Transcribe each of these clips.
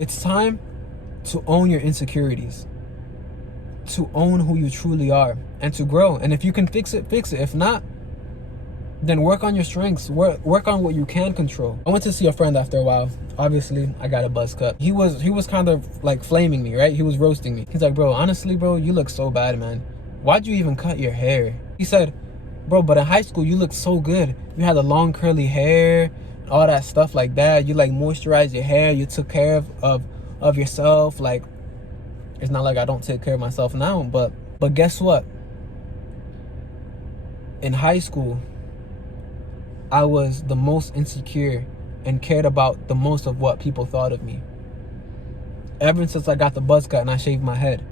It's time to own your insecurities, to own who you truly are, and to grow. And if you can fix it, fix it. If not, then work on your strengths. Work on what you can control. I went to see a friend after a while. Obviously, I got a buzz cut. He was kind of like flaming me, right? He was roasting me. He's like, bro, honestly, bro, you look so bad, man. Why'd you even cut your hair? He said, bro, but in high school, you looked so good. You had the long curly hair, all that stuff like that. You like moisturized your hair. You took care of yourself. Like, it's not like I don't take care of myself now, but guess what? In high school, I was the most insecure and cared about the most of what people thought of me. Ever since I got the buzz cut and I shaved my head,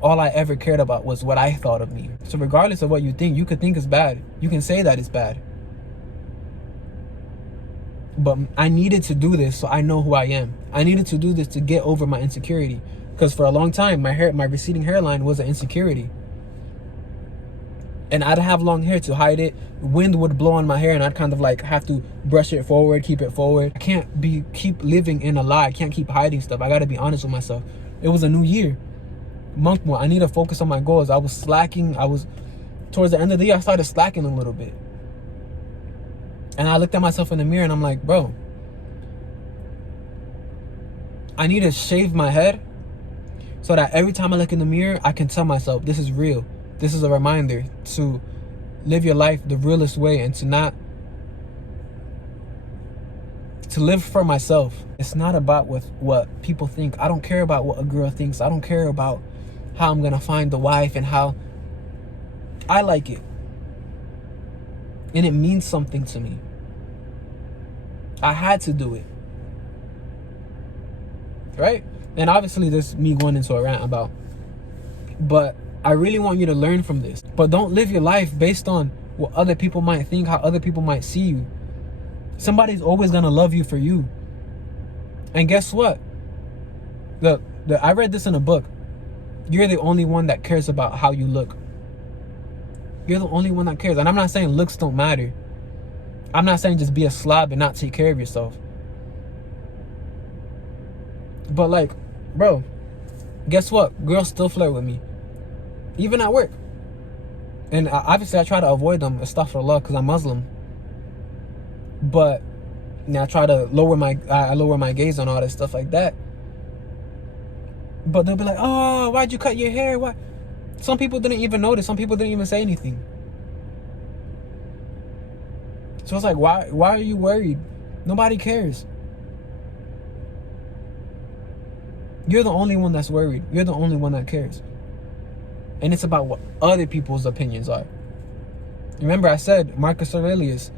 all I ever cared about was what I thought of me. So regardless of what you think, you could think it's bad. You can say that it's bad. But I needed to do this so I know who I am. I needed to do this to get over my insecurity. Because for a long time, my receding hairline was an insecurity. And I'd have long hair to hide it. Wind would blow on my hair and I'd kind of like have to brush it forward, keep it forward. I can't keep living in a lie. I can't keep hiding stuff. I gotta be honest with myself. It was a new year. Month more. I need to focus on my goals. I was slacking. Towards the end of the year, I started slacking a little bit. And I looked at myself in the mirror and I'm like, bro, I need to shave my head so that every time I look in the mirror, I can tell myself this is real. This is a reminder to live your life the realest way and to live for myself. It's not about what people think. I don't care about what a girl thinks. I don't care about how I'm gonna find the wife and how I like it. And it means something to me. I had to do it. Right? And obviously there's me going into a rant about, but I really want you to learn from this. But don't live your life based on what other people might think, how other people might see you. Somebody's always gonna love you for you. And guess what? I read this in a book. You're the only one that cares about how you look. You're the only one that cares. And I'm not saying looks don't matter. I'm not saying just be a slob and not take care of yourself. But like, bro, guess what? Girls still flirt with me. Even at work. And obviously I try to avoid them, astaghfirullah, because I'm Muslim. But I try to lower my gaze on all this stuff like that. But they'll be like, oh, why'd you cut your hair? Why? Some people didn't even notice. Some people didn't even say anything. So it's like, why are you worried? Nobody cares. You're the only one that's worried. You're the only one that cares. And it's about what other people's opinions are. Remember I said, Marcus Aurelius,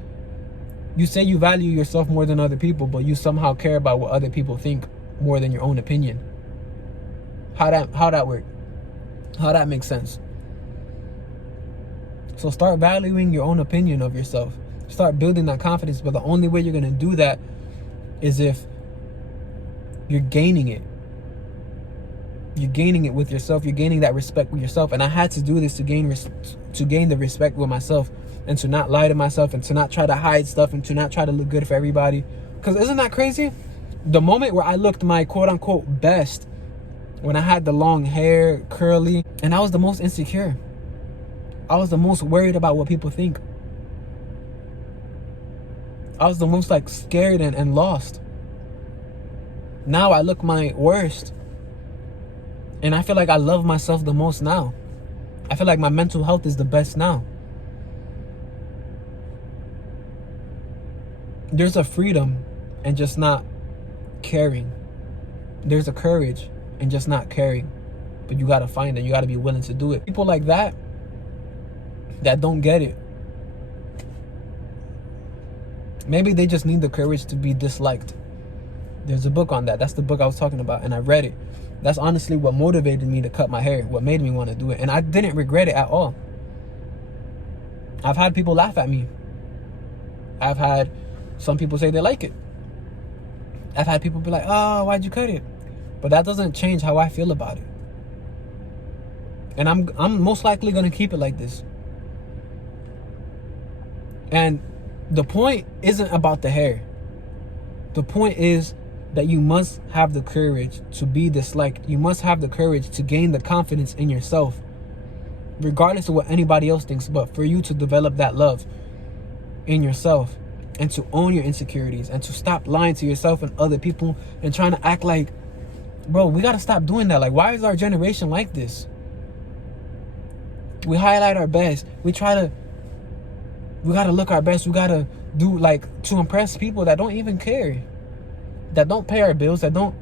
you say you value yourself more than other people, but you somehow care about what other people think more than your own opinion. How that work? How that makes sense? So start valuing your own opinion of yourself. Start building that confidence. But the only way you're gonna do that is if you're gaining it. You're gaining it with yourself. You're gaining that respect with yourself. And I had to do this to gain the respect with myself, and to not lie to myself, and to not try to hide stuff, and to not try to look good for everybody. Because isn't that crazy? The moment where I looked my quote unquote best, when I had the long hair, curly, and I was the most insecure. I was the most worried about what people think. I was the most like scared and lost. Now I look my worst. And I feel like I love myself the most now. I feel like my mental health is the best now. There's a freedom in just not caring. There's a courage in just not caring. But you gotta find it. You gotta be willing to do it. People like that don't get it. Maybe they just need the courage to be disliked. There's a book on that. That's the book I was talking about, and I read it. That's honestly what motivated me to cut my hair, what made me want to do it. And I didn't regret it at all. I've had people laugh at me. I've had some people say they like it. I've had people be like, oh, why'd you cut it? But that doesn't change how I feel about it. And I'm most likely going to keep it like this. And the point isn't about the hair. The point is that you must have the courage to be disliked. You must have the courage to gain the confidence in yourself, regardless of what anybody else thinks, but for you to develop that love in yourself and to own your insecurities and to stop lying to yourself and other people and trying to act like, bro, we got to stop doing that. Like, why is our generation like this? We highlight our best. We got to look our best. We got to do, like, to impress people that don't even care, that don't pay our bills, that don't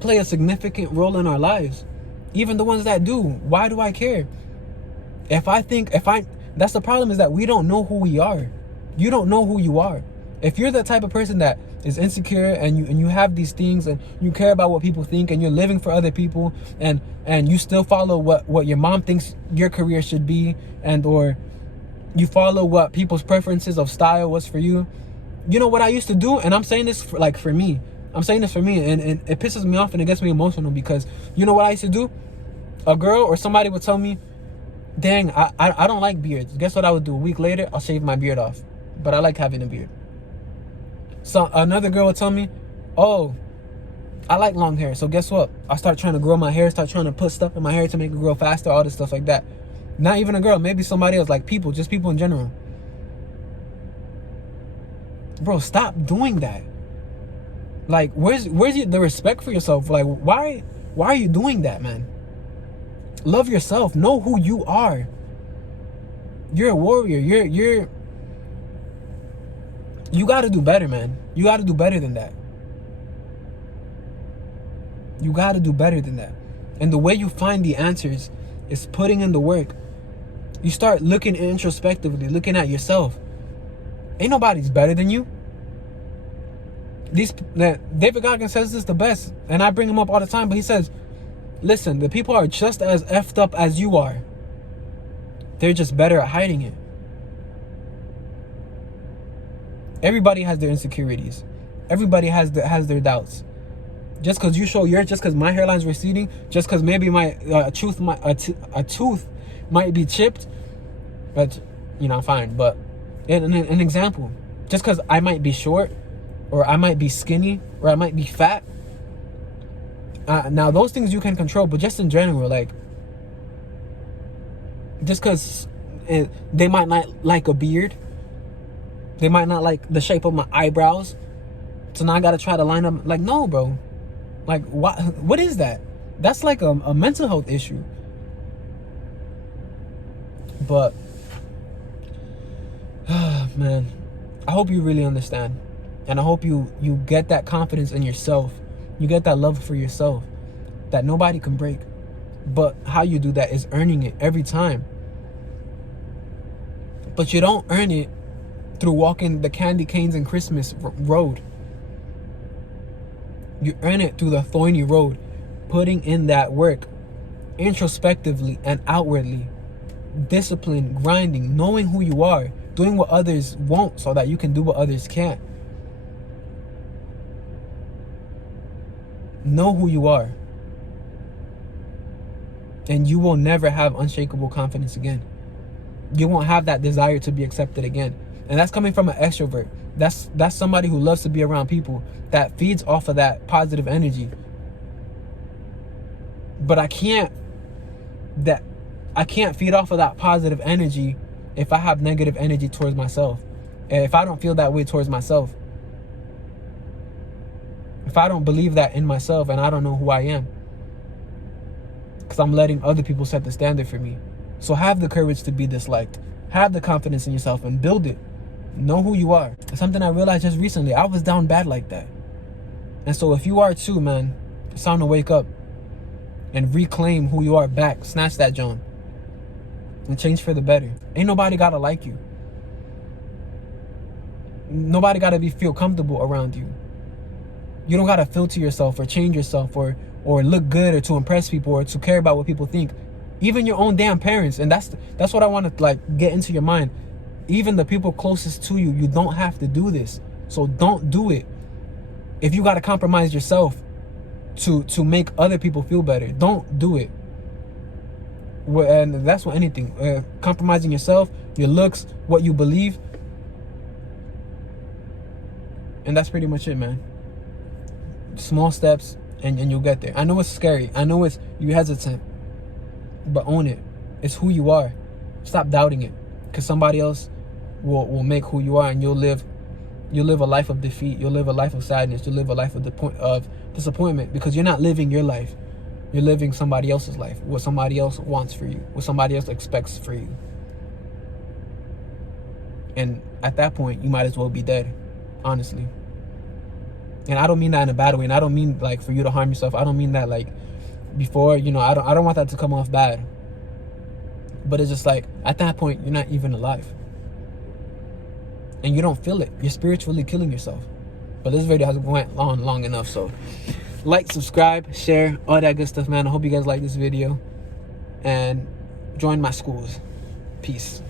play a significant role in our lives. Even the ones that do, why do I care? That's the problem, is that we don't know who we are. You don't know who you are. If you're the type of person that is insecure and you have these things and you care about what people think and you're living for other people and you still follow what your mom thinks your career should be, and or you follow what people's preferences of style was for you. You know what I used to do? And I'm saying this for me. I'm saying this for me, and it pisses me off and it gets me emotional, because you know what I used to do? A girl or somebody would tell me, dang, I don't like beards. Guess what I would do? A week later, I'll shave my beard off. But I like having a beard. So another girl would tell me, oh, I like long hair. So guess what? I start trying to grow my hair, start trying to put stuff in my hair to make it grow faster, all this stuff like that. Not even a girl, maybe somebody else, like people, just people in general. Bro, stop doing that. Like, where's the respect for yourself? Like, why are you doing that, man? Love yourself. Know who you are. You're a warrior. You got to do better, man. You got to do better than that. You got to do better than that. And the way you find the answers is putting in the work. You start looking introspectively, looking at yourself. Ain't nobody's better than you. David Goggins says this the best, and I bring him up all the time, but he says, listen, the people are just as effed up as you are. They're just better at hiding it. Everybody has their insecurities. Everybody has their doubts. Just because you show yours, just because my hairline's receding, just because maybe my tooth might be chipped, but I'm fine. But an example, just because I might be short, or I might be skinny, or I might be fat. Now those things you can control, but just in general, like, just because they might not like a beard, they might not like the shape of my eyebrows, so now I gotta try to line up. Like, no, bro. Like, what is that? That's like a mental health issue. But man, I hope you really understand, and I hope you get that confidence in yourself. You get that love for yourself that nobody can break. But how you do that is earning it every time. But you don't earn it through walking the candy canes and Christmas road. You earn it through the thorny road, putting in that work introspectively and outwardly. Discipline, grinding, knowing who you are, doing what others won't so that you can do what others can't. Know who you are, and you will never have unshakable confidence again. You won't have that desire to be accepted again. And that's coming from an extrovert. That's somebody who loves to be around people, that feeds off of that positive energy. But I can't feed off of that positive energy if I have negative energy towards myself. And if I don't feel that way towards myself. If I don't believe that in myself, and I don't know who I am, because I'm letting other people set the standard for me. So have the courage to be disliked. Have the confidence in yourself and build it. Know who you are. It's something I realized just recently. I was down bad like that. And so if you are too, man, it's time to wake up and reclaim who you are back. Snatch that John and change for the better. Ain't nobody gotta like you. Nobody gotta feel comfortable around you. You don't gotta filter yourself or change yourself or look good or to impress people or to care about what people think. Even your own damn parents. And that's what I want to like get into your mind. Even the people closest to you, you don't have to do this. So don't do it. If you gotta compromise yourself to make other people feel better, don't do it. And that's what anything. Compromising yourself, your looks, what you believe. And that's pretty much it, man. Small steps, and you'll get there. I know it's scary. I know you hesitant, but own it. It's who you are. Stop doubting it, because somebody else will make who you are, and you'll live a life of defeat. You'll live a life of sadness. You'll live a life of disappointment, because you're not living your life. You're living somebody else's life, what somebody else wants for you, what somebody else expects for you. And at that point, you might as well be dead, honestly. And I don't mean that in a bad way, and I don't mean like for you to harm yourself. I don't mean that like before, I don't want that to come off bad. But it's just like, at that point, you're not even alive. And you don't feel it. You're spiritually killing yourself. But this video has went long enough, so like, subscribe, share, all that good stuff, man. I hope you guys like this video, and join my schools. Peace.